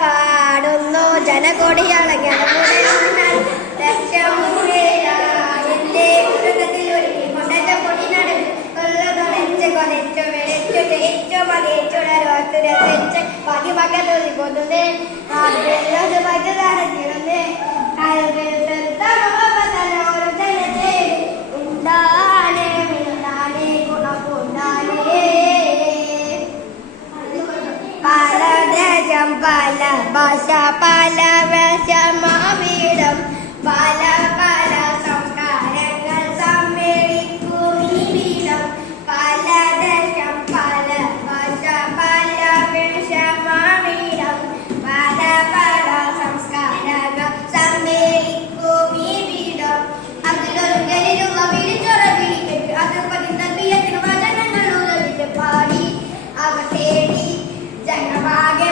പാടുന്നു ജനകൊടിയളങ്ങ പല ഭാഷ പല വേഷമാവിടം പല പല സംസ്കാരങ്ങൾ സമ്മേളിക്കും ഈ വീടം പല ദേശം പല ഭാഷ പല വേഷമാവിടം പല പല സംസ്കാരങ്ങൾ സമ്മേളിക്കും ഈ വീടം അതിലൊരു ഗലിലുള്ള വിളിച്ചൊറ വിളിക്കട്ട് അത് പതിനത്തിന് വചനങ്ങൾ ഉറവിട്ട് പാടി അവ തേടി ജനമാകെ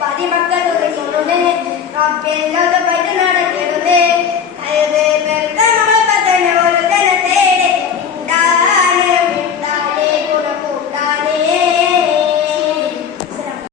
പതിമക്കളുടെ